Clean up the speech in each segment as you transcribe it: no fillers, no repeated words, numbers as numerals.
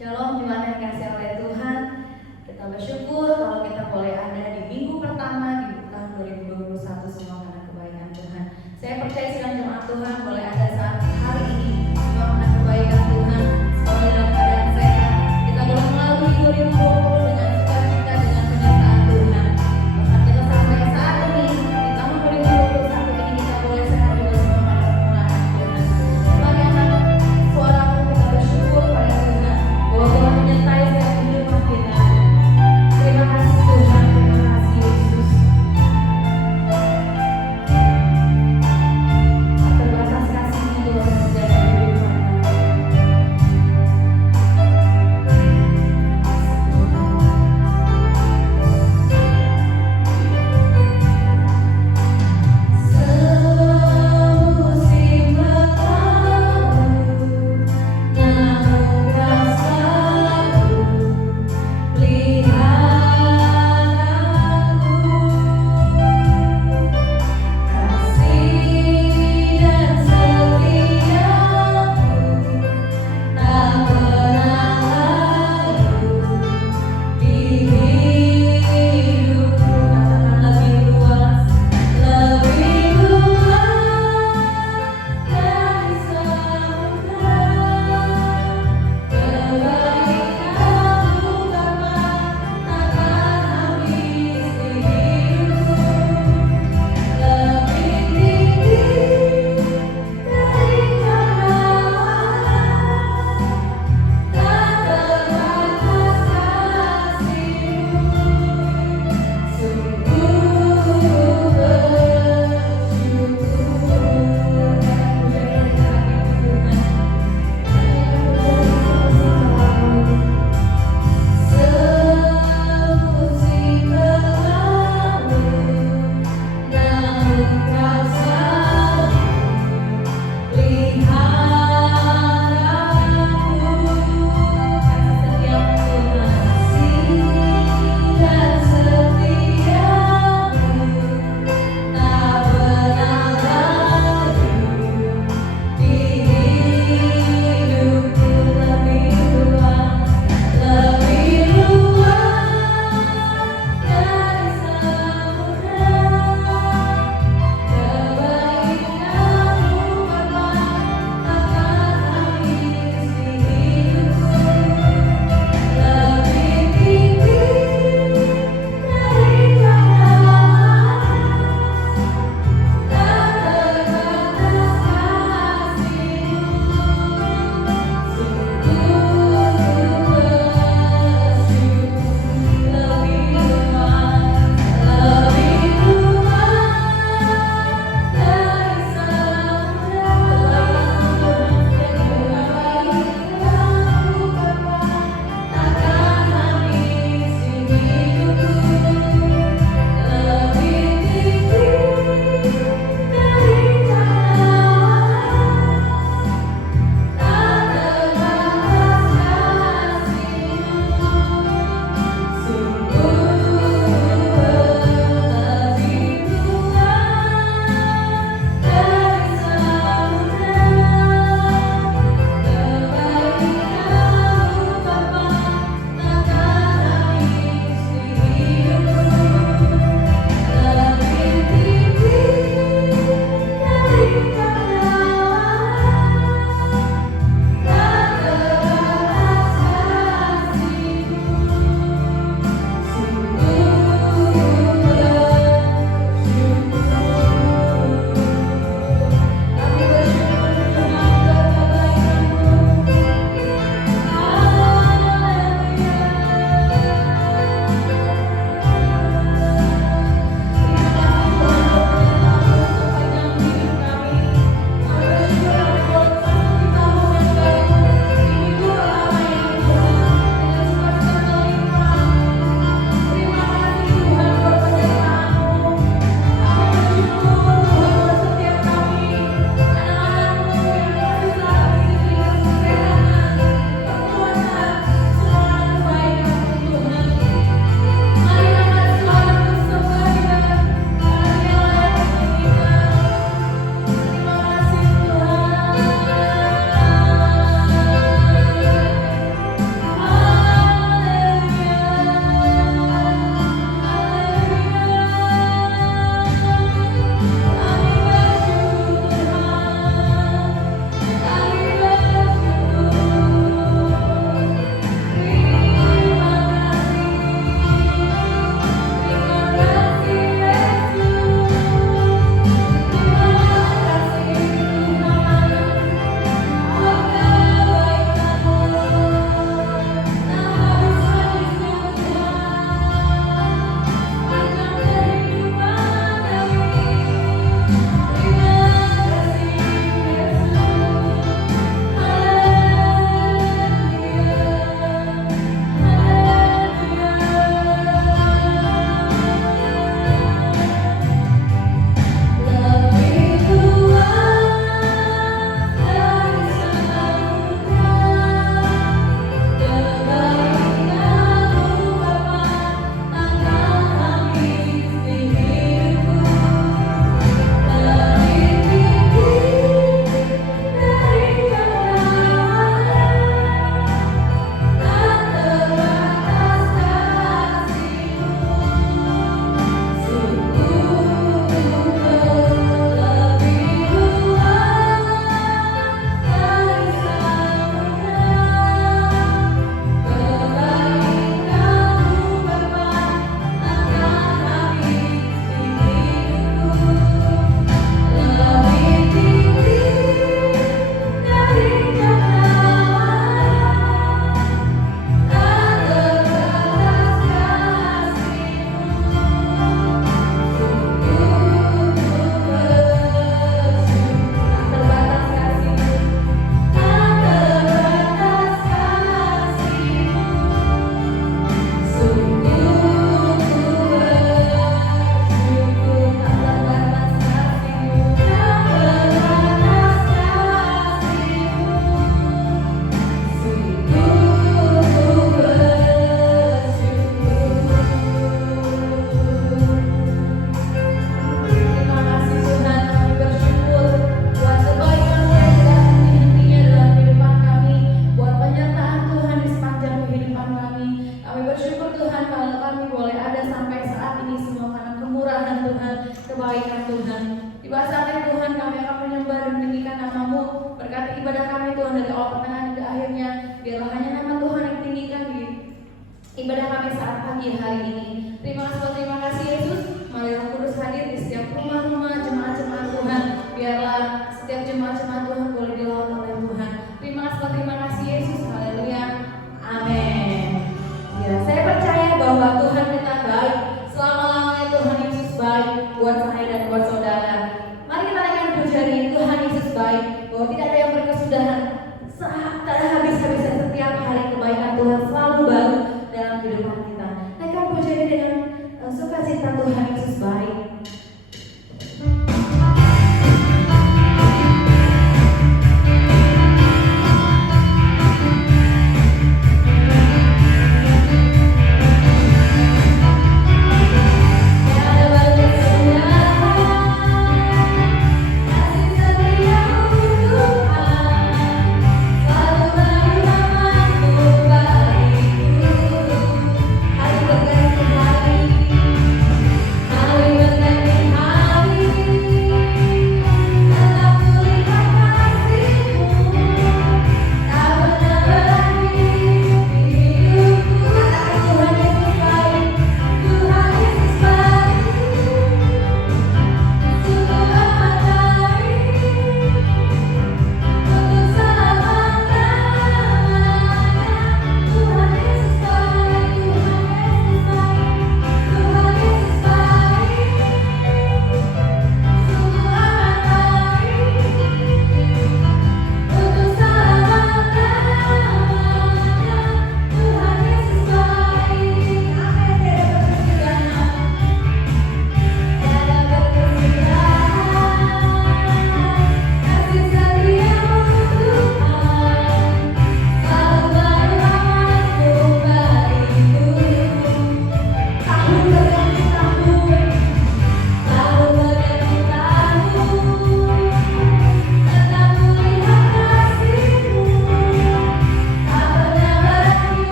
Shalom, jemaat yang dikasihi oleh Tuhan. Kita bersyukur kalau kita boleh ada di minggu pertama di tahun 2021 semua karena kebaikan Tuhan. Saya percaya sedang jemaat Tuhan boleh ada saat hari ini semua karena kebaikan Tuhan. Semoga dalam keadaan sehat. Kita boleh melalui 2020 dengan sukacita dengan penyertaan Tuhan. Bahkan kita sampai saat ini di tahun 2021 ini kita boleh sehat juga semua karena pertolongan Tuhan. Sebagai anak suaramu kita bersyukur pada Tuhan bahwa Tuhan menyertai setiap kehidupan kita. Terima kasih Tuhan, terima kasih Yesus. Tak terbatas kasih-Mu Tuhan sejak kehidupan kami.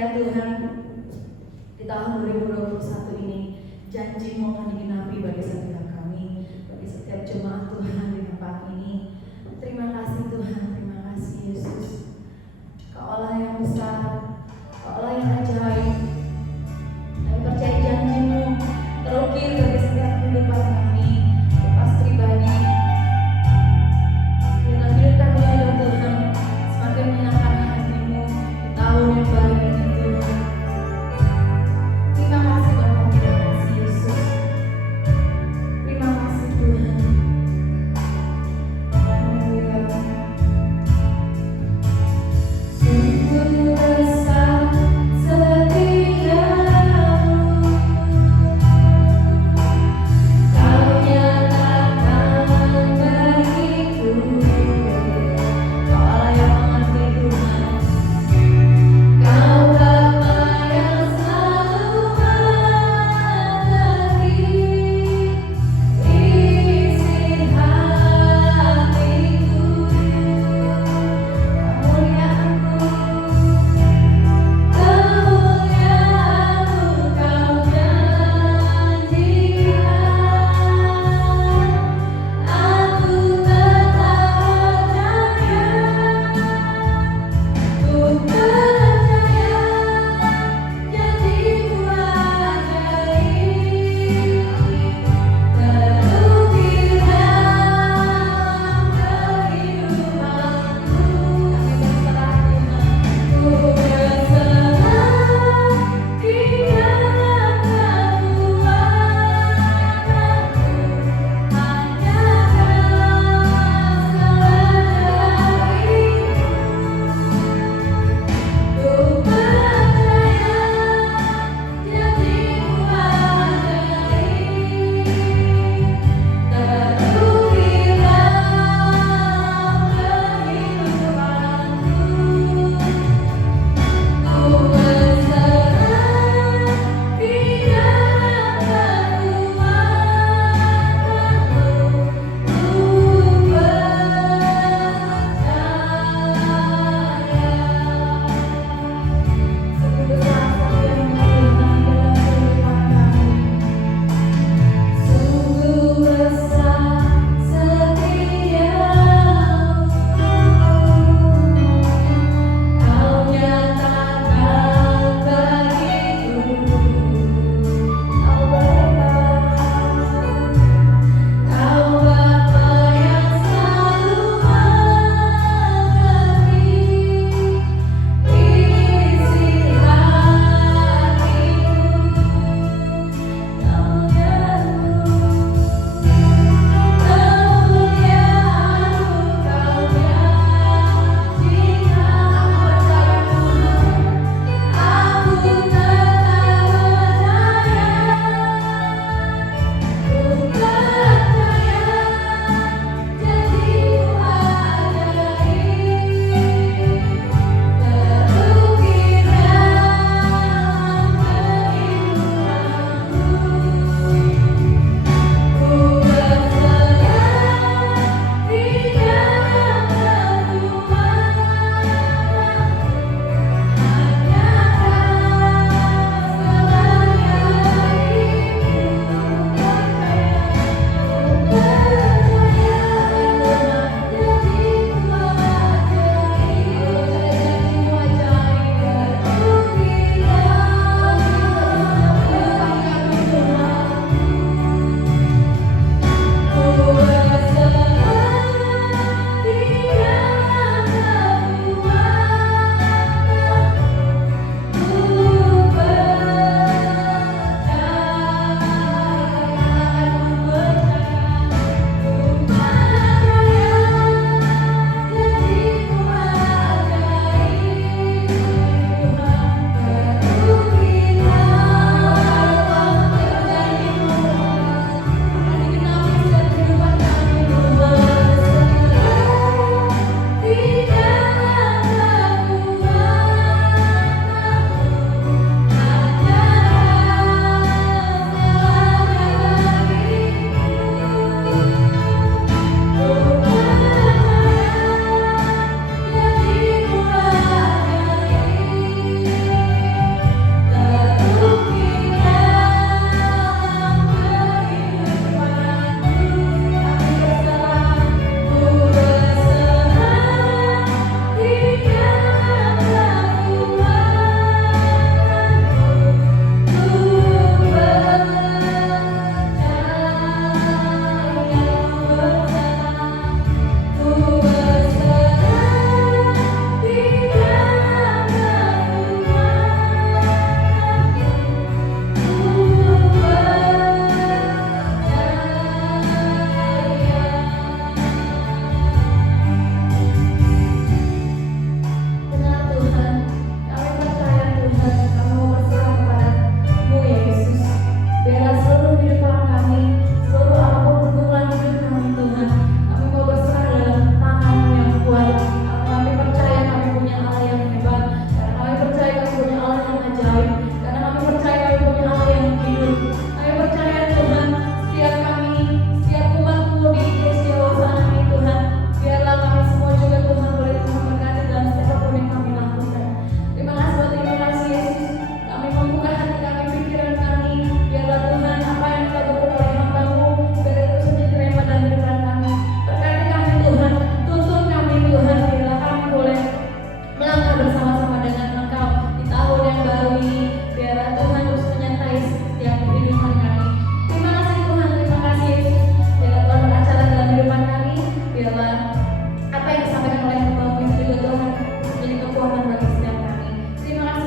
percaya Tuhan di tahun 2021 ini janji-Mu akan digenapi bagi setiap kami, bagi setiap jemaat Tuhan di tempat ini. Terima kasih Tuhan, terima kasih Yesus. Kau Allah yang besar, Kau Allah yang ajaib. Kami percaya janji-Mu terukir bagi setiap kehidupan kami, lepas pribadi. Biarlah hidup kami ya Tuhan semakin menyenangkan hati-Mu di tahun yang baru ini Tuhan. Terima kasih Bapa, terima kasih Yesus. Terima kasih Tuhan. Haleluya.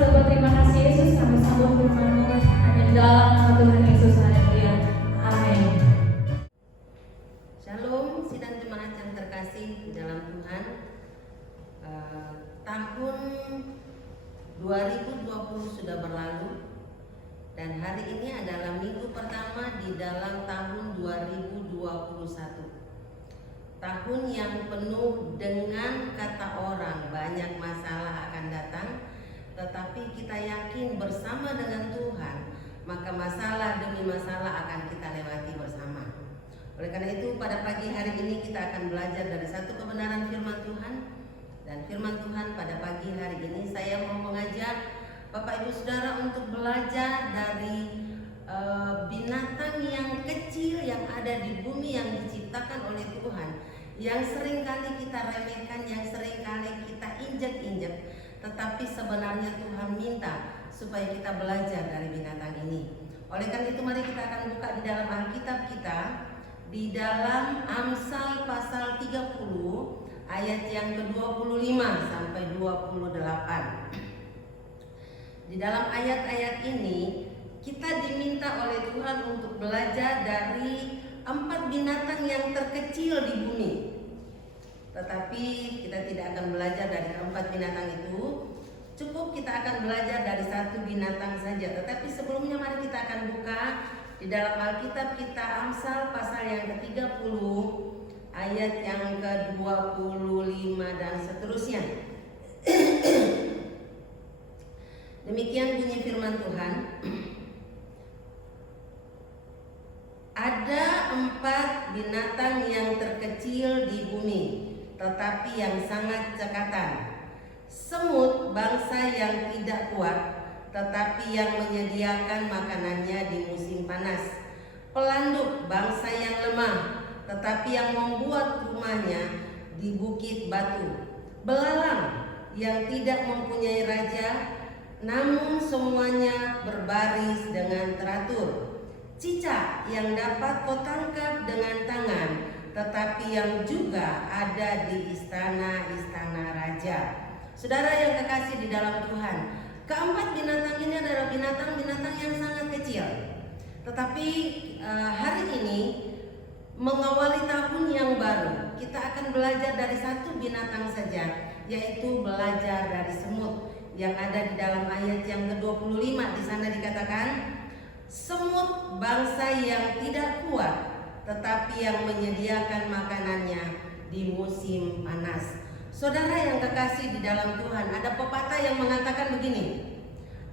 kita berterima kasih Yesus, kami sambut firman-Mu hanya di dalam nama Tuhan Yesus. Haleluya. Amin. Shalom, sidang jemaat yang terkasih di dalam Tuhan. Tahun 2020 sudah berlalu dan hari ini adalah minggu pertama di dalam tahun 2021. Tahun yang penuh dengan kata orang, banyak masalah akan datang, tetapi kita yakin bersama dengan Tuhan, maka masalah demi masalah akan kita lewati bersama. Oleh karena itu pada pagi hari ini kita akan belajar dari satu kebenaran firman Tuhan. Dan firman Tuhan pada pagi hari ini saya mau mengajak Bapak Ibu Saudara untuk belajar dari binatang yang kecil yang ada di bumi yang diciptakan oleh Tuhan, yang seringkali kita remehkan, yang seringkali kita injak-injak, tetapi sebenarnya Tuhan minta supaya kita belajar dari binatang ini. Oleh karena itu mari kita akan buka di dalam Alkitab kita, di dalam Amsal pasal 30 ayat yang ke-25 sampai 28. Di dalam ayat-ayat ini kita diminta oleh Tuhan untuk belajar dari 4 binatang yang terkecil di bumi. Tetapi kita tidak akan belajar dari 4 binatang itu. Cukup kita akan belajar dari 1 binatang saja. Tetapi sebelumnya mari kita akan buka di dalam Alkitab kita Amsal pasal yang ke-30 ayat yang ke-25 dan seterusnya. Demikian bunyi firman Tuhan. Ada 4 binatang yang terkecil di bumi, tetapi yang sangat cekatan. Semut, bangsa yang tidak kuat, tetapi yang menyediakan makanannya di musim panas. Pelanduk, bangsa yang lemah, tetapi yang membuat rumahnya di bukit batu. Belalang yang tidak mempunyai raja, namun semuanya berbaris dengan teratur. Cicak yang dapat kau tangkap dengan tangan, tetapi yang juga ada di istana-istana raja. Saudara yang kekasih di dalam Tuhan, keempat binatang ini adalah binatang-binatang yang sangat kecil. Tetapi hari ini mengawali tahun yang baru, kita akan belajar dari 1 binatang saja, yaitu belajar dari semut yang ada di dalam ayat yang ke-25. Di sana dikatakan, semut bangsa yang tidak kuat, tetapi yang menyediakan makanannya di musim panas. Saudara yang kekasih di dalam Tuhan, ada pepatah yang mengatakan begini,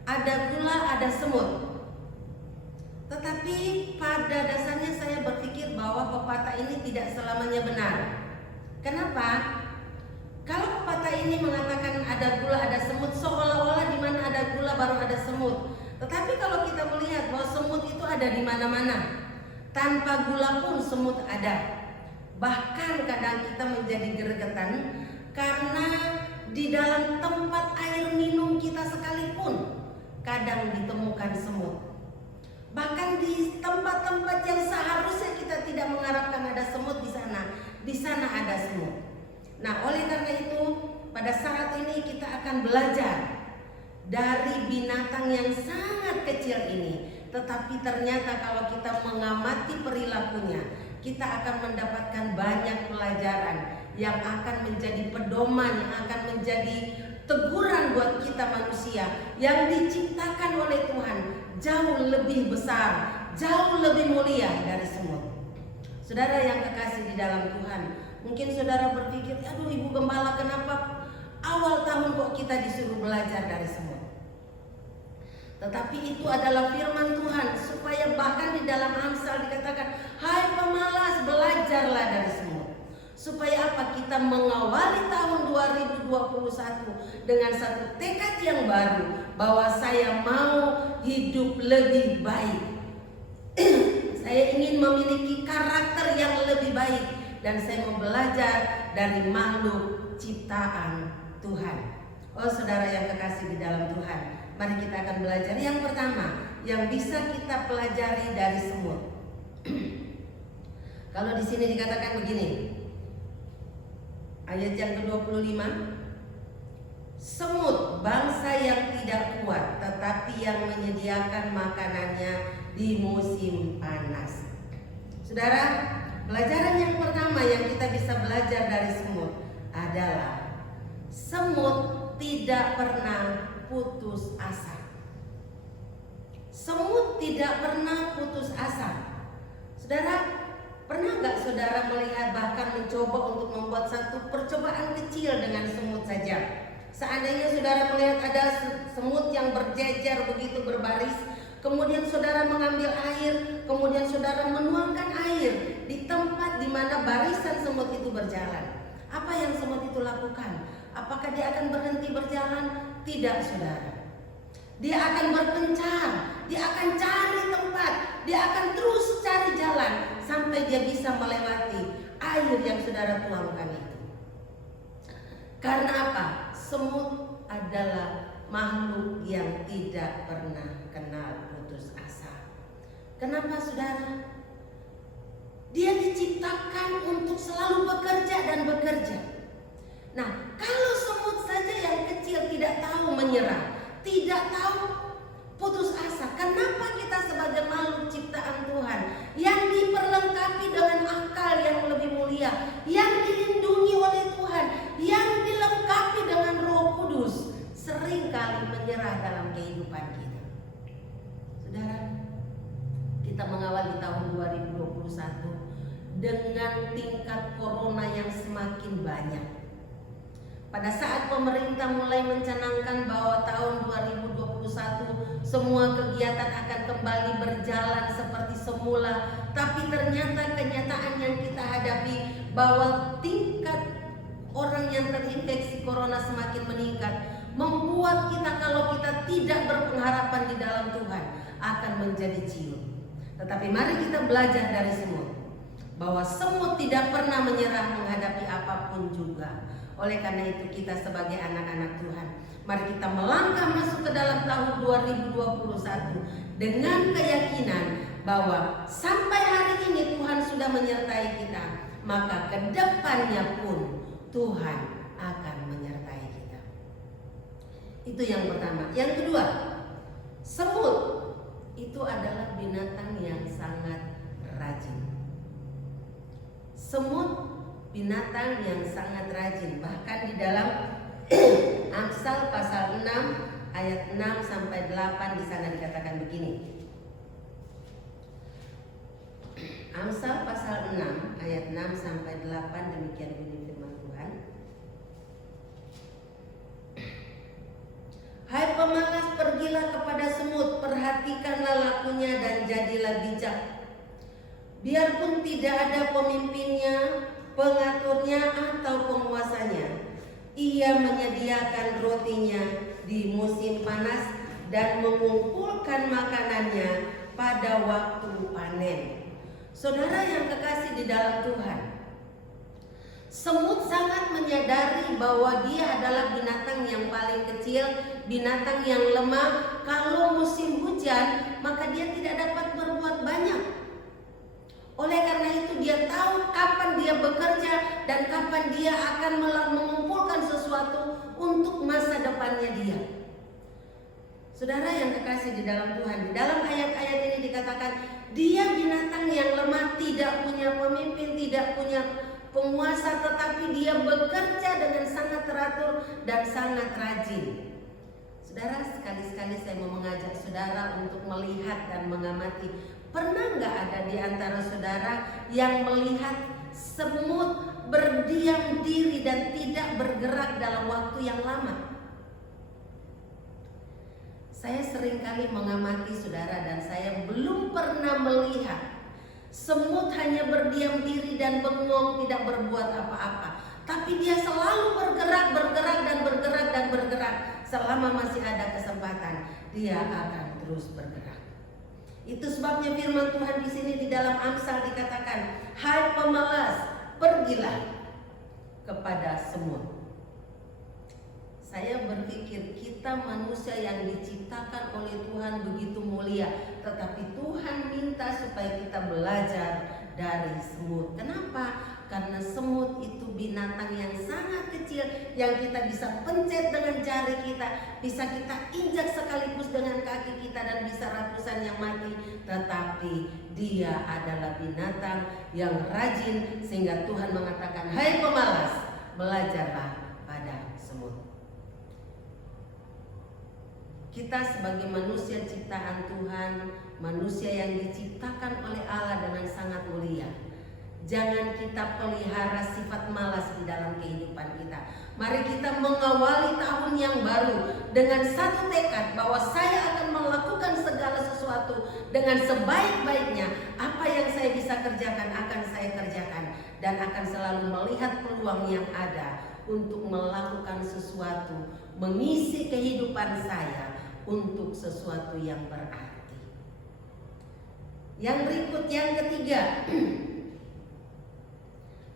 ada gula, ada semut. Tetapi pada dasarnya saya berpikir bahwa pepatah ini tidak selamanya benar. Kenapa? Kalau pepatah ini mengatakan ada gula, ada semut, seolah-olah di mana ada gula baru ada semut. Tetapi kalau kita melihat bahwa semut itu ada di mana-mana, tanpa gula pun semut ada. Bahkan kadang kita menjadi gregetan karena di dalam tempat air minum kita sekalipun kadang ditemukan semut. Bahkan di tempat-tempat yang seharusnya kita tidak mengharapkan ada semut di sana ada semut. Nah, oleh karena itu pada saat ini kita akan belajar dari binatang yang sangat kecil ini. Tetapi ternyata kalau kita mengamati perilakunya, kita akan mendapatkan banyak pelajaran yang akan menjadi pedoman, yang akan menjadi teguran buat kita manusia yang diciptakan oleh Tuhan, jauh lebih besar, jauh lebih mulia dari semut. Saudara yang kekasih di dalam Tuhan, mungkin saudara berpikir, aduh Ibu Gembala, kenapa awal tahun kok kita disuruh belajar dari semut? Tetapi itu adalah firman Tuhan, supaya bahkan di dalam Amsal dikatakan, hai pemalas, belajarlah dari semut. Supaya apa? Kita mengawali tahun 2021 dengan satu tekad yang baru, bahwa saya mau hidup lebih baik. Saya ingin memiliki karakter yang lebih baik, dan saya mau belajar dari makhluk ciptaan Tuhan. Oh saudara yang kekasih di dalam Tuhan, mari kita akan belajar. Yang pertama yang bisa kita pelajari dari semut. Kalau di sini dikatakan begini, ayat yang ke-25, Semut, bangsa yang tidak kuat, tetapi yang menyediakan makanannya di musim panas. Saudara, pelajaran yang pertama yang kita bisa belajar dari semut adalah semut tidak pernah putus asa. Semut tidak pernah putus asa. Saudara, pernah nggak saudara melihat bahkan mencoba untuk membuat satu percobaan kecil dengan semut saja? Seandainya saudara melihat ada semut yang berjejer begitu berbaris, kemudian saudara mengambil air, kemudian saudara menuangkan air di tempat di mana barisan semut itu berjalan. Apa yang semut itu lakukan? Apakah dia akan berhenti berjalan? Tidak, saudara. Dia akan berpencar, dia akan cari tempat, dia akan terus cari jalan sampai dia bisa melewati air yang saudara tuangkan itu. Karena apa? Semut adalah makhluk yang tidak pernah kenal putus asa. Kenapa, saudara? Dia diciptakan untuk selalu bekerja dan bekerja. Nah, kalau semut saja yang kecil tidak tahu menyerah, tidak tahu putus asa, kenapa kita sebagai makhluk ciptaan Tuhan yang diperlengkapi dengan akal yang lebih mulia, yang dilindungi oleh Tuhan, yang dilengkapi dengan Roh Kudus, seringkali menyerah dalam kehidupan kita? Saudara, kita mengawali tahun 2021 dengan tingkat corona yang semakin banyak. Pada saat pemerintah mulai mencanangkan bahwa tahun 2021 semua kegiatan akan kembali berjalan seperti semula, tapi ternyata kenyataan yang kita hadapi bahwa tingkat orang yang terinfeksi corona semakin meningkat, membuat kita kalau kita tidak berpengharapan di dalam Tuhan akan menjadi ciut. Tetapi mari kita belajar dari semut, bahwa semut tidak pernah menyerah menghadapi apapun juga. Oleh karena itu kita sebagai anak-anak Tuhan, mari kita melangkah masuk ke dalam tahun 2021 dengan keyakinan bahwa sampai hari ini Tuhan sudah menyertai kita, maka ke depannya pun Tuhan akan menyertai kita. Itu yang pertama. Yang kedua, semut itu adalah binatang yang sangat rajin. Semut binatang yang sangat rajin. Bahkan di dalam Amsal pasal 6 ayat 6 sampai 8 di sana dikatakan begini. Amsal pasal 6 ayat 6 sampai 8, demikian bunyi firman Tuhan. Hai pemalas, pergilah kepada semut, perhatikanlah lakunya dan jadilah bijak. Biarpun tidak ada pemimpinnya, pengaturnya atau penguasanya, ia menyediakan rotinya di musim panas dan mengumpulkan makanannya pada waktu panen. Saudara yang kekasih di dalam Tuhan, semut sangat menyadari bahwa dia adalah binatang yang paling kecil, binatang yang lemah. Kalau musim hujan, maka dia tidak dapat berbuat banyak. Oleh karena itu dia tahu kapan dia bekerja dan kapan dia akan mengumpulkan sesuatu untuk masa depannya dia. Saudara yang kekasih di dalam Tuhan, di dalam ayat-ayat ini dikatakan dia binatang yang lemah, tidak punya pemimpin, tidak punya penguasa, tetapi dia bekerja dengan sangat teratur dan sangat rajin. Saudara, sekali-sekali saya mau mengajak saudara untuk melihat dan mengamati. Pernah nggak ada di antara saudara yang melihat semut berdiam diri dan tidak bergerak dalam waktu yang lama? Saya seringkali mengamati saudara dan saya belum pernah melihat semut hanya berdiam diri dan bengong, tidak berbuat apa-apa. Tapi dia selalu bergerak dan bergerak. Selama masih ada kesempatan, dia akan terus bergerak. Itu sebabnya firman Tuhan di sini di dalam Amsal dikatakan, hai pemalas, pergilah kepada semut. Saya berpikir kita manusia yang diciptakan oleh Tuhan begitu mulia, tetapi Tuhan minta supaya kita belajar dari semut. Kenapa? Karena semut itu binatang yang sangat kecil yang kita bisa pencet dengan jari kita, bisa kita injak sekaligus dengan kaki kita dan bisa ratusan yang mati. Tetapi dia adalah binatang yang rajin sehingga Tuhan mengatakan, "Hai pemalas, belajarlah pada semut." Kita sebagai manusia ciptaan Tuhan, manusia yang diciptakan oleh Allah dengan sangat mulia, jangan kita pelihara sifat malas di dalam kehidupan kita. Mari kita mengawali tahun yang baru dengan satu tekad bahwa saya akan melakukan segala sesuatu dengan sebaik-baiknya. Apa yang saya bisa kerjakan akan saya kerjakan, dan akan selalu melihat peluang yang ada untuk melakukan sesuatu, mengisi kehidupan saya untuk sesuatu yang berarti. Yang berikut, yang ketiga,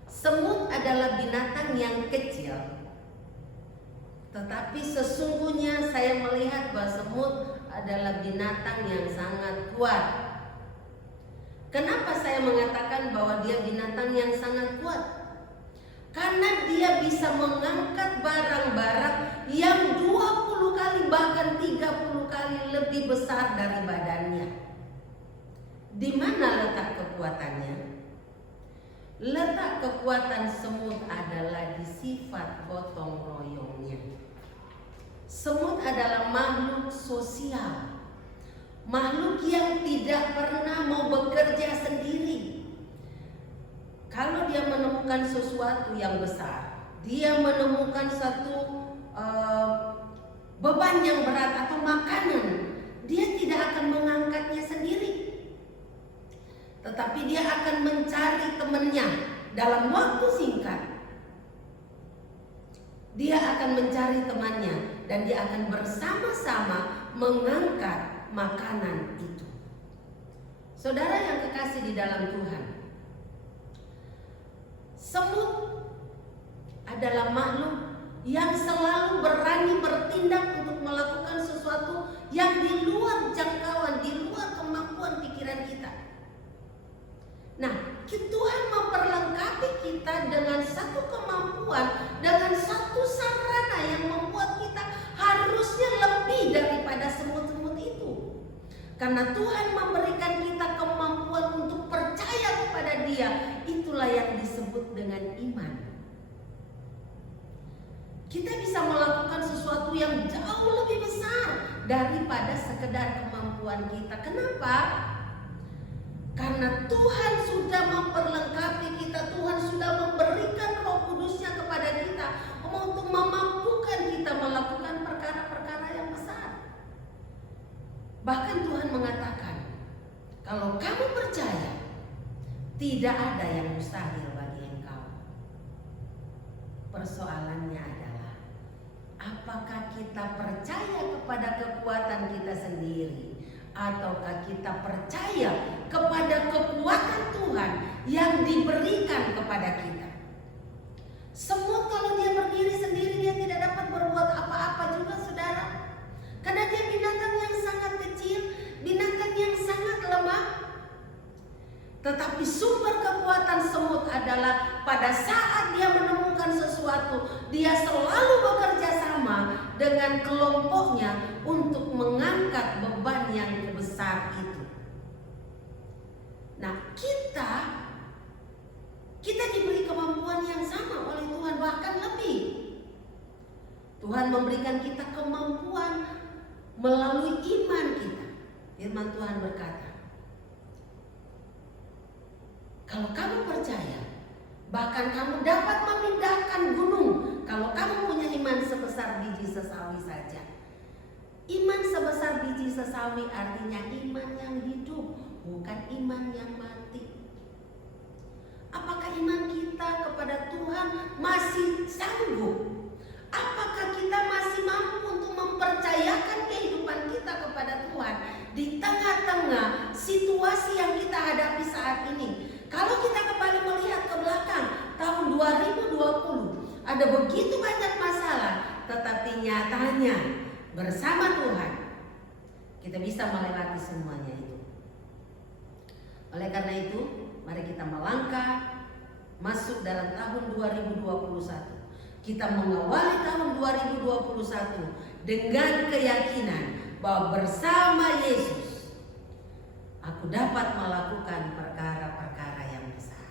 semut adalah binatang yang kecil, tetapi sesungguhnya saya melihat bahwa semut adalah binatang yang sangat kuat. Kenapa saya mengatakan bahwa dia binatang yang sangat kuat? Karena dia bisa mengangkat barang-barang yang 20 kali bahkan 30 kali lebih besar dari badannya. Di mana letak kekuatannya? Letak kekuatan semut adalah di sifat gotong royongnya. Semut adalah makhluk sosial, makhluk yang tidak pernah mau bekerja sendiri. Kalau dia menemukan sesuatu yang besar, dia menemukan satu beban yang berat atau makanan, dia tidak akan mengangkatnya sendiri, tetapi dia akan mencari temannya dalam waktu singkat. Dia akan mencari temannya dan dia akan bersama-sama mengangkat makanan itu. Saudara yang kekasih di dalam Tuhan, semut adalah makhluk yang selalu berani bertindak untuk melakukan sesuatu yang di luar jangkauan, di luar kemampuan pikiran kita. Nah, Tuhan memperlengkapi kita dengan satu kemampuan, dengan satu sarana yang membuat kita harusnya lebih daripada semut-semut itu. Karena Tuhan memberikan kita kemampuan untuk percaya kepada Dia. Itulah yang disebut dengan iman. Kita bisa melakukan sesuatu yang jauh lebih besar daripada sekedar kemampuan kita. Kenapa? Karena Tuhan sudah memperlengkapi kita, Tuhan sudah memberikan Roh Kudus-Nya kepada kita untuk memampukan kita melakukan perkara-perkara yang besar. Bahkan Tuhan mengatakan, kalau kamu percaya, tidak ada yang mustahil bagi engkau. Persoalannya adalah, apakah kita percaya kepada kekuatan kita sendiri, ataukah kita percaya kepada kekuatan Tuhan yang diberikan kepada kita? Semut kalau dia berdiri sendiri, dia tidak dapat berbuat apa-apa juga, saudara. Karena dia binatang yang sangat kecil, binatang yang sangat lemah. Tetapi sumber kekuatan semut adalah pada saat dia menemukan sesuatu, dia selalu bekerja sama dengan kelompoknya untuk mengangkat beban yang besar itu. Nah, kita diberi kemampuan yang sama oleh Tuhan, bahkan lebih. Tuhan memberikan kita kemampuan melalui iman kita. Firman Tuhan berkata, kalau kamu percaya, bahkan kamu dapat memindahkan gunung. Kalau kamu punya iman sebesar biji sesawi saja. Iman sebesar biji sesawi artinya iman yang hidup, bukan iman yang mati. Apakah iman kita kepada Tuhan masih sanggup? Apakah kita masih mampu untuk mempercayakan kehidupan kita kepada Tuhan di tengah-tengah situasi yang kita hadapi saat ini? Kalau kita kembali melihat ke belakang, tahun 2020 ada begitu banyak masalah, tetapi nyatanya bersama Tuhan kita bisa melewati semuanya itu. Oleh karena itu, mari kita melangkah masuk dalam tahun 2021. Kita mengawali tahun 2021 dengan keyakinan bahwa bersama Yesus aku dapat melakukan perkara-perkara yang besar.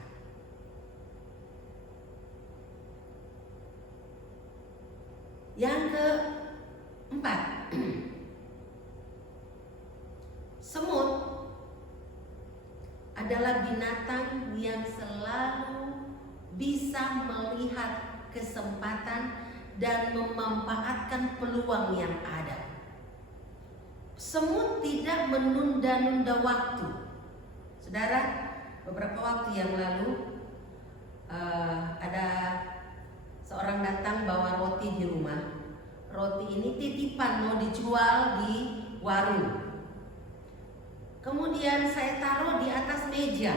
Yang keempat, semut adalah binatang yang selalu bisa melihat kesempatan dan memanfaatkan peluang yang ada. Semut tidak menunda-nunda waktu. Saudara, beberapa waktu yang lalu ada seorang datang bawa roti di rumah. Roti ini titipan mau dijual di warung. Kemudian saya taruh di atas meja.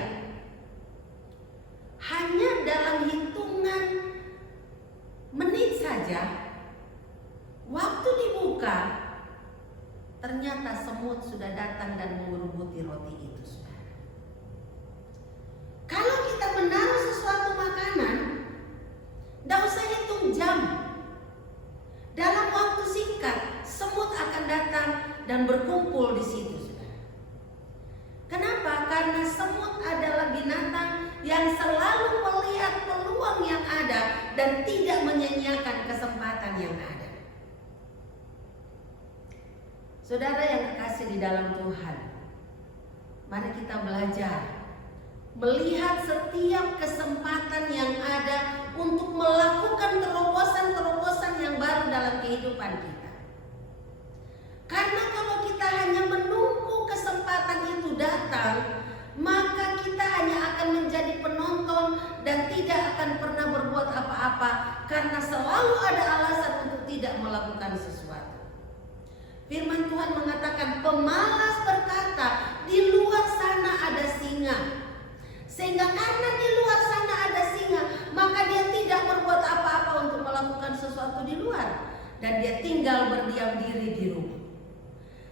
Hanya dalam hitungan menit saja, waktu dibuka, ternyata semut sudah datang dan mengerubuti roti itu, saudara. Kalau kita menaruh sesuatu makanan, tidak usah hitung jam. Dalam waktu singkat, semut akan datang dan berkumpul di situ, saudara. Kenapa? Karena semut adalah binatang yang selalu melihat peluang yang ada dan tidak menyia-nyiakan kesempatan yang ada. Saudara yang kekasih di dalam Tuhan, mari kita belajar melihat setiap kesempatan yang ada untuk melakukan terobosan-terobosan yang baru dalam kehidupan kita. Karena kalau kita hanya menunggu kesempatan itu datang, maka kita hanya akan menjadi penonton dan tidak akan pernah berbuat apa-apa, karena selalu ada alasan untuk tidak melakukan sesuatu. Firman Tuhan mengatakan, pemalas berkata, di luar sana ada singa. Sehingga karena di luar sana ada singa, maka dia tidak berbuat apa-apa untuk melakukan sesuatu di luar, dan dia tinggal berdiam diri di rumah.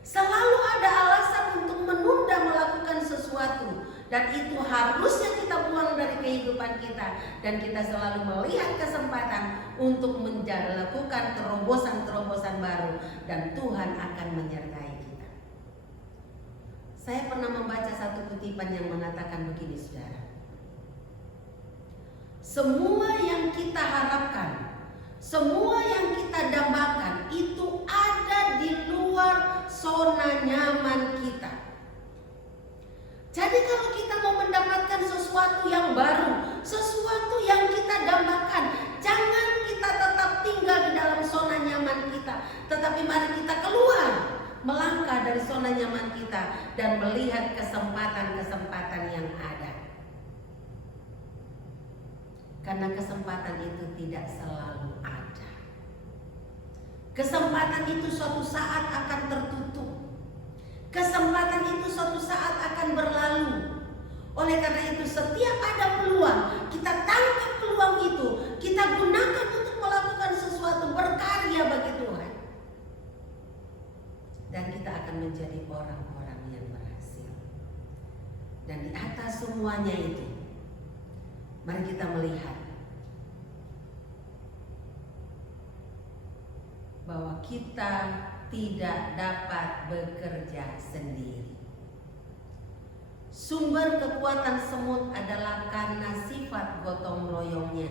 Selalu ada alasan untuk menunda melakukan sesuatu, dan itu harusnya kita buang dari kehidupan kita, dan kita selalu melihat kesempatan untuk melakukan terobosan-terobosan baru, dan Tuhan akan menyertai kita. Saya pernah membaca satu kutipan yang mengatakan begini, saudara. Semua yang kita harapkan, semua yang kita dambakan itu ada di luar zona nyaman kita. Jadi kalau kita mau mendapatkan sesuatu yang baru, sesuatu yang kita dambakan, jangan kita tetap tinggal di dalam zona nyaman kita, tetapi mari kita keluar, melangkah dari zona nyaman kita dan melihat kesempatan-kesempatan yang ada. Karena kesempatan itu tidak selalu ada. Kesempatan itu suatu saat akan tertutup. Kesempatan itu suatu saat akan berlalu. Oleh karena itu setiap ada peluang, kita tangkap peluang itu, kita gunakan untuk melakukan sesuatu berkarya bagi Tuhan. Dan kita akan menjadi orang-orang yang berhasil. Dan di atas semuanya itu, mari kita melihat bahwa kita tidak dapat bekerja sendiri. Sumber kekuatan semut adalah karena sifat gotong royongnya.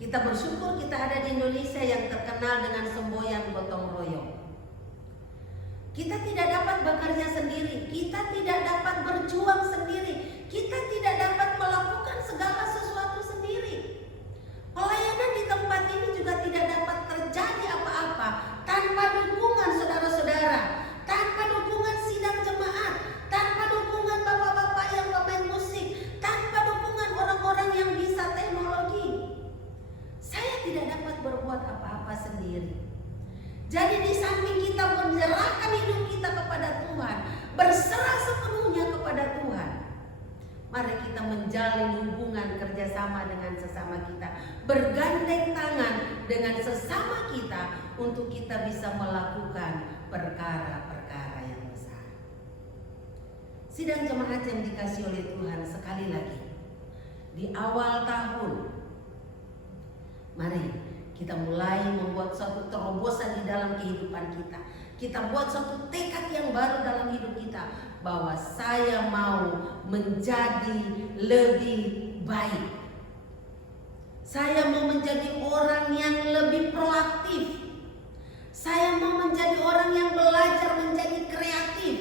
Kita bersyukur kita ada di Indonesia yang terkenal dengan semboyan gotong royong. Kita tidak dapat bekerja sendiri, kita tidak dapat berjuang sendiri, kita tidak dapat melakukan segala sesuatu sendiri. Pelayanan di tempat ini juga tidak dapat terjadi apa-apa tanpa dukungan saudara-saudara, tanpa dukungan sidang jemaat, tanpa dukungan bapak-bapak yang pemain musik, tanpa dukungan orang-orang yang bisa teknologi. Saya tidak dapat berbuat apa-apa sendiri. Jadi di samping kita menyerahkan hidup kita kepada Tuhan, berserah sepenuhnya kepada Tuhan, mari kita menjalin hubungan kerjasama dengan sesama kita, bergandeng tangan dengan sesama kita untuk kita bisa melakukan perkara-perkara yang besar. Sidang jemaat yang dikasihi oleh Tuhan, sekali lagi, di awal tahun. Mari kita mulai membuat suatu terobosan di dalam kehidupan kita. Kita buat suatu tekad yang baru dalam hidup kita, bahwa saya mau menjadi lebih baik. Saya mau menjadi orang yang lebih proaktif. Saya mau menjadi orang yang belajar menjadi kreatif.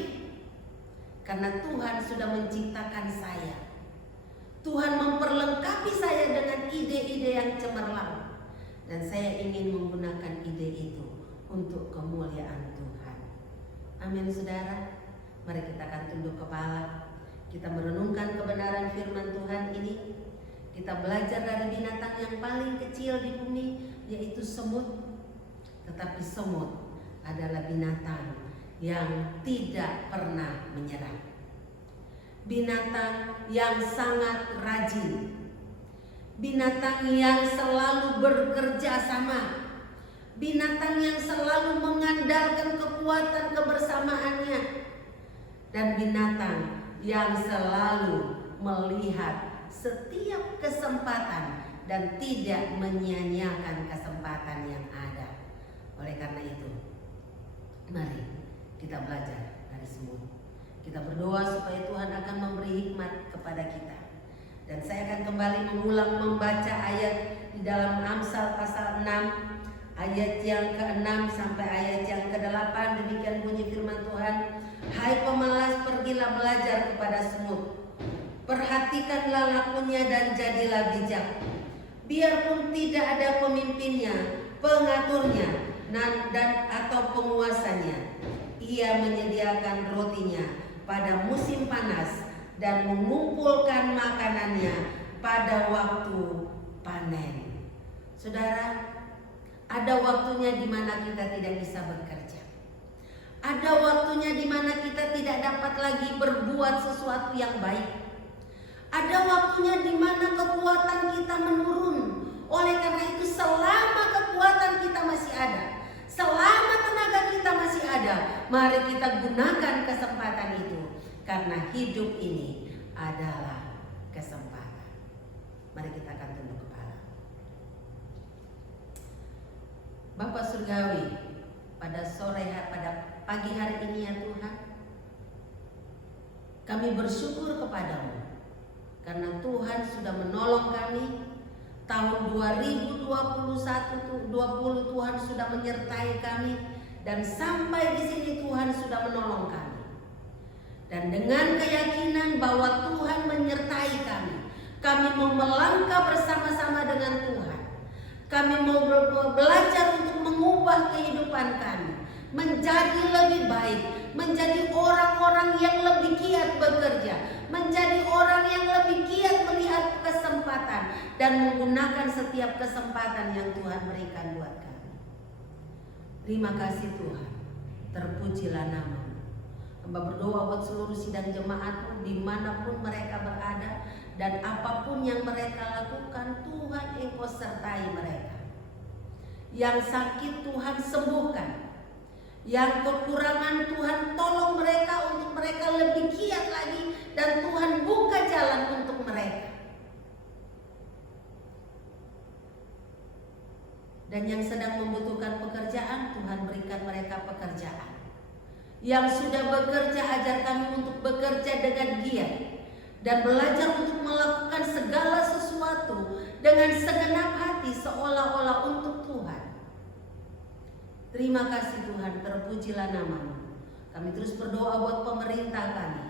Karena Tuhan sudah menciptakan saya. Tuhan memperlengkapi saya dengan ide-ide yang cemerlang. Dan saya ingin menggunakan ide itu untuk kemuliaan Tuhan. Amin, saudara. Mari kita akan tunduk kepala. Kita merenungkan kebenaran firman Tuhan ini. Kita belajar dari binatang yang paling kecil di bumi, yaitu semut. Tetapi semut adalah binatang yang tidak pernah menyerah. Binatang yang sangat rajin. Binatang yang selalu bekerja sama. Binatang yang selalu mengandalkan kekuatan kebersamaannya. Dan binatang yang selalu melihat setiap kesempatan dan tidak menyia-nyiakan kesempatan yang ada. Oleh karena itu, mari kita belajar dari semut. Kita berdoa supaya Tuhan akan memberi hikmat kepada kita. Dan saya akan kembali mengulang membaca ayat di dalam Amsal pasal 6, ayat yang ke-6 sampai ayat yang ke-8. Demikian bunyi firman Tuhan. Hai pemalas, pergilah belajar kepada semut. Perhatikanlah lakunya dan jadilah bijak. Biarpun tidak ada pemimpinnya, pengaturnya, dan atau penguasanya, ia menyediakan rotinya pada musim panas dan mengumpulkan makanannya pada waktu panen. Saudara, ada waktunya di mana kita tidak bisa bekerja. Ada waktunya di mana kita tidak dapat lagi berbuat sesuatu yang baik. Ada waktunya di mana kekuatan kita menurun. Oleh karena itu, selama kekuatan kita masih ada, selama tenaga kita masih ada, mari kita gunakan kesempatan itu. Karena hidup ini adalah kesempatan. Mari kita akan tunduk kepala. Bapa Surgawi, pada pagi hari ini ya Tuhan, kami bersyukur kepadamu. Karena Tuhan sudah menolong kami. Tahun 2020 Tuhan sudah menyertai kami, dan sampai di sini Tuhan sudah menolong kami. Dan dengan keyakinan bahwa Tuhan menyertai kami mau melangkah bersama-sama dengan Tuhan. Kami mau belajar untuk mengubah kehidupan kami menjadi lebih baik, menjadi orang-orang yang lebih giat bekerja, menjadi orang yang lebih giat melihat kesempatan dan menggunakan setiap kesempatan yang Tuhan berikan buat kami. Terima kasih Tuhan, terpujilah nama-Mu. Hamba berdoa buat seluruh sidang jemaat-Mu dimanapun mereka berada, dan apapun yang mereka lakukan, Tuhan Engkau sertai mereka. Yang sakit Tuhan sembuhkan, yang kekurangan Tuhan tolong mereka untuk mereka lebih giat lagi, dan Tuhan buka jalan untuk mereka. Dan yang sedang membutuhkan pekerjaan, Tuhan berikan mereka pekerjaan. Yang sudah bekerja, ajar kami untuk bekerja dengan giat dan belajar untuk melakukan segala sesuatu dengan segenap hati seolah-olah untuk Tuhan. Terima kasih Tuhan, terpujilah nama-Mu. Kami terus berdoa buat pemerintah kami,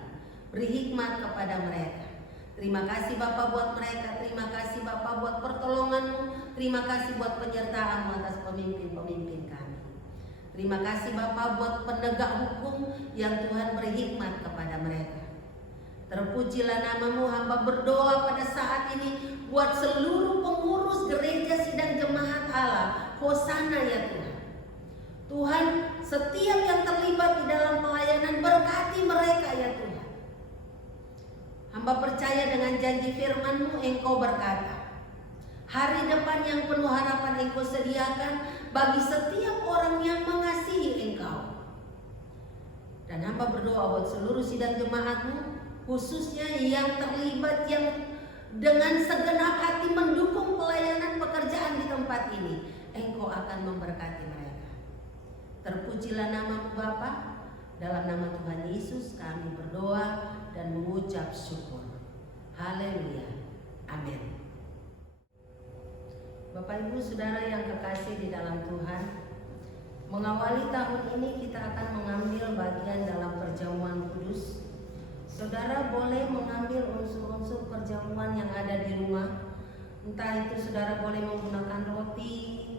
beri hikmat kepada mereka. Terima kasih Bapa buat mereka, terima kasih Bapa buat pertolongan-Mu, terima kasih buat penyertaan-Mu atas pemimpin-pemimpin kami. Terima kasih Bapa buat penegak hukum yang Tuhan beri hikmat kepada mereka. Terpujilah nama-Mu. Hamba berdoa pada saat ini buat seluruh pengurus gereja sidang jemaat Allah. Hosana ya Tuhan. Tuhan, setiap yang terlibat di dalam pelayanan, berkati mereka ya Tuhan. Hamba percaya dengan janji firman-Mu, Engkau berkata, hari depan yang penuh harapan Engkau sediakan bagi setiap orang yang mengasihi Engkau. Dan hamba berdoa buat seluruh sidang jemaat-Mu, khususnya yang terlibat, yang dengan segenap hati mendukung pelayanan pekerjaan di tempat ini, Engkau akan memberkati mereka. Terpujilah nama-Mu Bapa. Dalam nama Tuhan Yesus kami berdoa dan mengucap syukur. Haleluya. Amin. Bapak Ibu Saudara yang kekasih di dalam Tuhan, mengawali tahun ini kita akan mengambil bagian dalam perjamuan kudus. Saudara boleh mengambil unsur-unsur perjamuan yang ada di rumah. Entah itu saudara boleh menggunakan roti,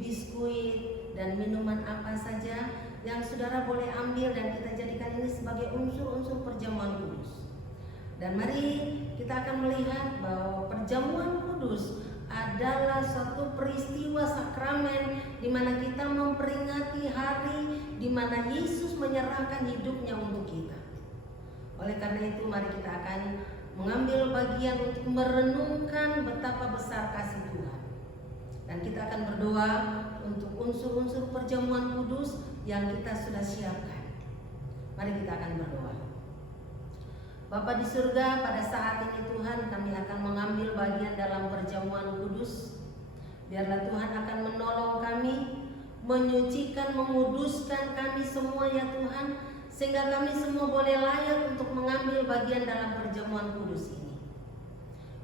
biskuit, dan minuman apa saja yang saudara boleh ambil dan kita jadikan ini sebagai unsur-unsur perjamuan kudus. Dan mari kita akan melihat bahwa perjamuan kudus adalah suatu peristiwa sakramen di mana kita memperingati hari di mana Yesus menyerahkan hidupnya untuk kita. Oleh karena itu mari kita akan mengambil bagian untuk merenungkan betapa besar kasih Tuhan. Dan kita akan berdoa untuk unsur-unsur perjamuan kudus yang kita sudah siapkan. Mari kita akan berdoa. Bapa di surga, pada saat ini Tuhan kami akan mengambil bagian dalam perjamuan kudus. Biarlah Tuhan akan menolong kami, menyucikan, menguduskan kami semua ya Tuhan, sehingga kami semua boleh layak untuk mengambil bagian dalam perjamuan kudus ini.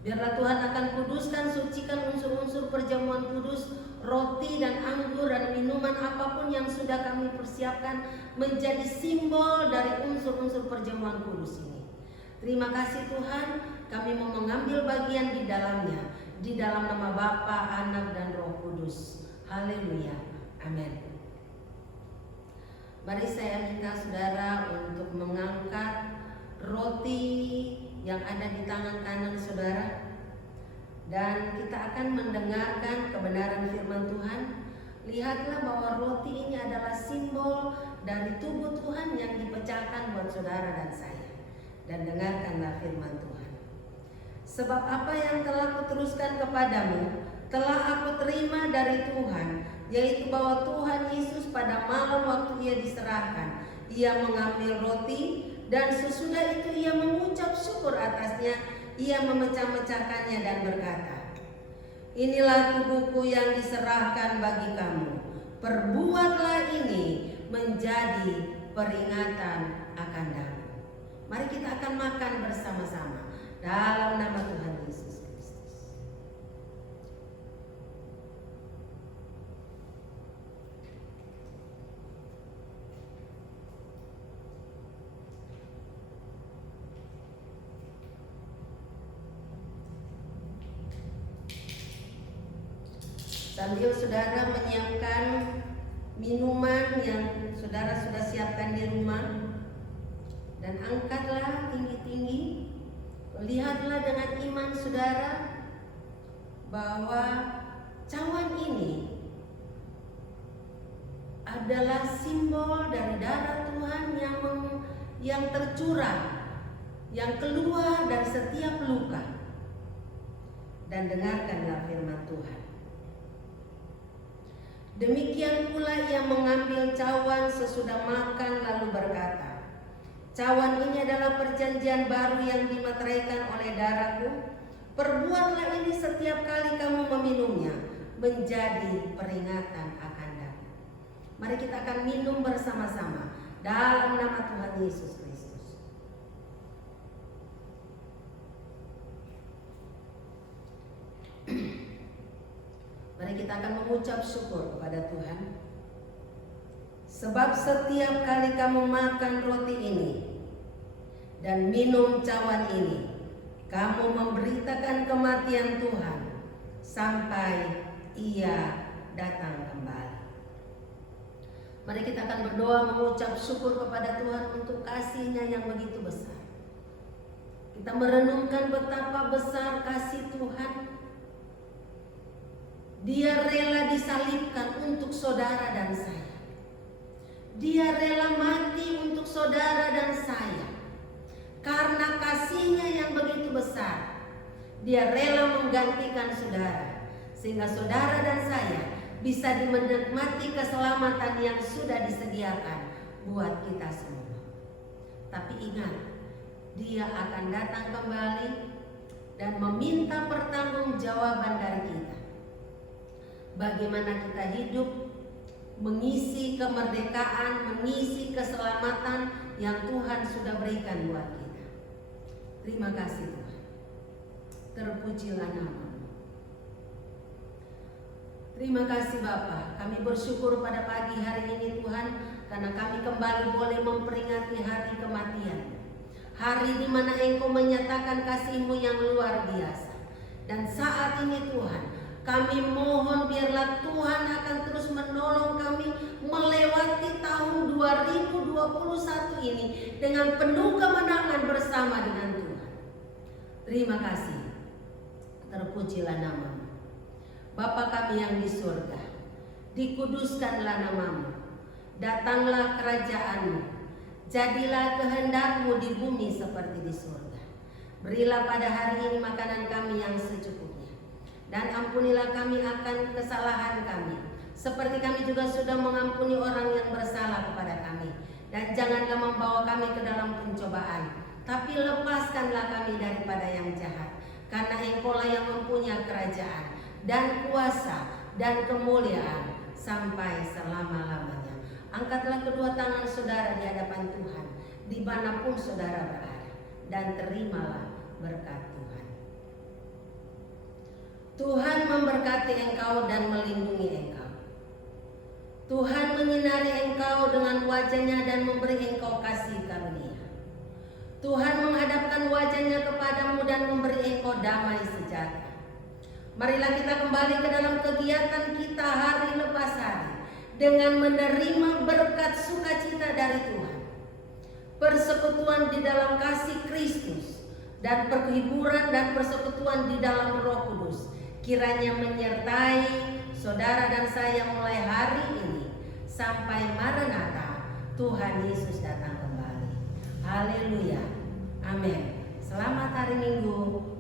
Biarlah Tuhan akan kuduskan, sucikan unsur-unsur perjamuan kudus, roti dan anggur dan minuman apapun yang sudah kami persiapkan menjadi simbol dari unsur-unsur perjamuan kudus ini. Terima kasih Tuhan, kami mau mengambil bagian di dalamnya, di dalam nama Bapa, Anak, dan Roh Kudus. Haleluya, amin. Mari saya minta saudara untuk mengangkat roti yang ada di tangan kanan saudara, dan kita akan mendengarkan kebenaran firman Tuhan. Lihatlah bahwa roti ini adalah simbol dari tubuh Tuhan yang dipecahkan buat saudara dan saya. Dan dengarkanlah firman Tuhan. Sebab apa yang telah kuteruskan kepadamu telah aku terima dari Tuhan, yaitu bahwa Tuhan Yesus pada malam waktu ia diserahkan, ia mengambil roti dan sesudah itu ia mengucap syukur atasnya, ia memecah-mecahkannya dan berkata, inilah tubuhku yang diserahkan bagi kamu, perbuatlah ini menjadi peringatan akan aku. Mari kita akan makan bersama-sama dalam nama Tuhan Yesus Kristus. Sambil saudara menyiapkan minuman yang saudara sudah siapkan di rumah, dan angkatlah tinggi-tinggi, lihatlah dengan iman saudara bahwa cawan ini adalah simbol dari darah Tuhan yang tercurah, yang keluar dari setiap luka. Dan dengarkanlah firman Tuhan. Demikian pula ia mengambil cawan sesudah makan lalu berkata, cawan ini adalah perjanjian baru yang dimeteraikan oleh darahku. Perbuatlah ini setiap kali kamu meminumnya menjadi peringatan akan aku. Mari kita akan minum bersama-sama dalam nama Tuhan Yesus Kristus. Mari kita akan mengucap syukur kepada Tuhan. Sebab setiap kali kamu makan roti ini dan minum cawan ini, kamu memberitakan kematian Tuhan sampai ia datang kembali. Mari kita akan berdoa mengucap syukur kepada Tuhan untuk kasih-Nya yang begitu besar. Kita merenungkan betapa besar kasih Tuhan. Dia rela disalibkan untuk saudara dan saya. Dia rela mati untuk saudara dan saya. Karena kasih-Nya yang begitu besar, Dia rela menggantikan saudara, sehingga saudara dan saya bisa menikmati keselamatan yang sudah disediakan buat kita semua. Tapi ingat, Dia akan datang kembali dan meminta pertanggungjawaban dari kita. Bagaimana kita hidup mengisi kemerdekaan, mengisi keselamatan yang Tuhan sudah berikan buat kita. Terima kasih Tuhan. Terpujilah nama-Mu. Terima kasih Bapa. Kami bersyukur pada pagi hari ini Tuhan, karena kami kembali boleh memperingati hari kematian. Hari di mana Engkau menyatakan kasih-Mu yang luar biasa. Dan saat ini Tuhan, kami mohon biarlah Tuhan akan terus menolong kami melewati tahun 2021 ini dengan penuh kemenangan bersama dengan Tuhan. Terima kasih. Terpujilah nama-Mu. Bapa kami yang di surga, dikuduskanlah nama-Mu. Datanglah kerajaan-Mu. Jadilah kehendak-Mu di bumi seperti di surga. Berilah pada hari ini makanan kami yang secukupnya. Dan ampunilah kami akan kesalahan kami, seperti kami juga sudah mengampuni orang yang bersalah kepada kami. Dan janganlah membawa kami ke dalam pencobaan, tapi lepaskanlah kami daripada yang jahat. Karena Engkau-lah yang mempunyai kerajaan dan kuasa dan kemuliaan sampai selama-lamanya. Angkatlah kedua tangan saudara di hadapan Tuhan, dimanapun saudara berada, dan terimalah berkat Tuhan. Tuhan memberkati engkau dan melindungi engkau. Tuhan menyinari engkau dengan wajah-Nya dan memberi engkau kasih karunia. Tuhan menghadapkan wajah-Nya kepadamu dan memberi engkau damai sejahtera. Marilah kita kembali ke dalam kegiatan kita hari lepas hari dengan menerima berkat sukacita dari Tuhan, persekutuan di dalam kasih Kristus, dan perhiburan dan persekutuan di dalam Roh Kudus kiranya menyertai saudara dan saya mulai hari ini sampai Maranatha, Tuhan Yesus datang kembali. Haleluya. Amin. Selamat hari Minggu.